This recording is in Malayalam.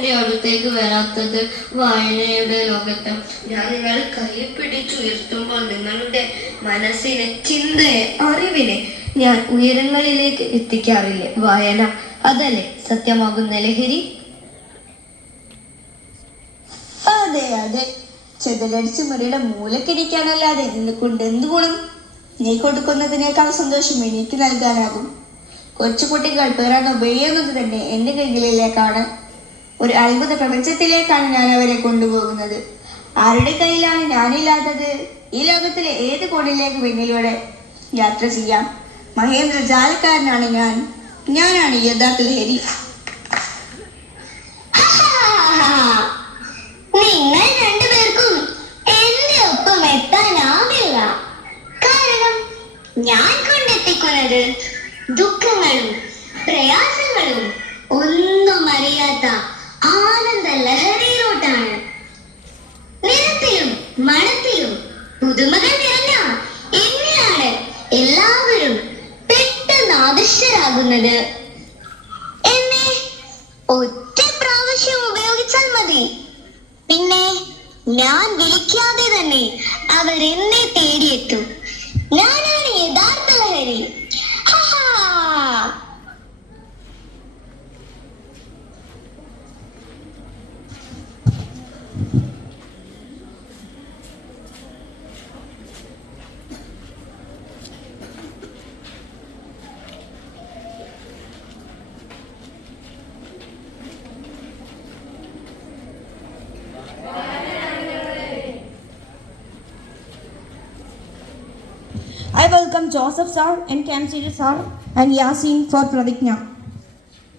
എന്റെ അടുത്തേക്ക് വരാത്തത്? വായനയുടെ ലോകത്ത് ഞാൻ നിങ്ങളെ കൈ പിടിച്ചുയർത്തുമ്പോൾ നിങ്ങളുടെ മനസ്സിനെ, ചിന്തയെ, അറിവിനെ ഞാൻ ഉയരങ്ങളിലേക്ക് എത്തിക്കാറില്ലേ? വായന അതല്ലേ സത്യമാകുന്ന ലഹരി? അതെ അതെ, ചെതലടിച്ച് മുറിയുടെ മൂലക്കിരിക്കാനല്ലാതെ നിനക്കൊണ്ട് എന്ത് ഗുണം? നീ കൊടുക്കുന്നതിനേക്കാൾ സന്തോഷം എനിക്ക് നൽകാനാകും. കൊച്ചുകുട്ടികൾ പിറന്നു വീഴുന്നത് തന്നെ എന്റെ കൈകളിലേക്കാണ്. ഒരു അത്ഭുത പ്രപഞ്ചത്തിലേക്കാണ് ഞാൻ അവരെ കൊണ്ടുപോകുന്നത്. ആരുടെ കയ്യിലാണ് ഞാനില്ലാത്തത്? ഈ ലോകത്തിലെ ഏത് കോണിലേക്ക് പിന്നിലൂടെ യാത്ര ചെയ്യാം. മഹേന്ദ്ര ജാലക്കാരനാണ് ഞാനാണ് യഥാർത്ഥ ലഹരി. നിങ്ങൾ രണ്ടുപേർക്കും എന്റെ ഒപ്പം എത്താനാവില്ല. കാരണം ഞാൻ കൊണ്ടെത്തിക്കുന്നത് ദുഃഖങ്ങളും പ്രയാസങ്ങളും ഒന്നും അറിയാത്ത ആനന്ദ ലഹരിയിലോട്ടാണ്. നിറത്തിലും മണത്തിലും പുതുമകൾ നിറഞ്ഞ എന്നിലാണ് എല്ലാവരും പെട്ടെന്ന് ആകർഷകരാകുന്നത്. എന്നെ ഒറ്റ പ്രാവശ്യം ഉപയോഗിച്ചാൽ മതി, പിന്നെ ഞാൻ വിളിക്കാതെ തന്നെ അവരെന്നെ തേടിയെത്തും. ഞാനാണ് യഥാർത്ഥ ലഹരി. I welcome Joseph sir and Kamsiri sir and Yasin for Pradigna.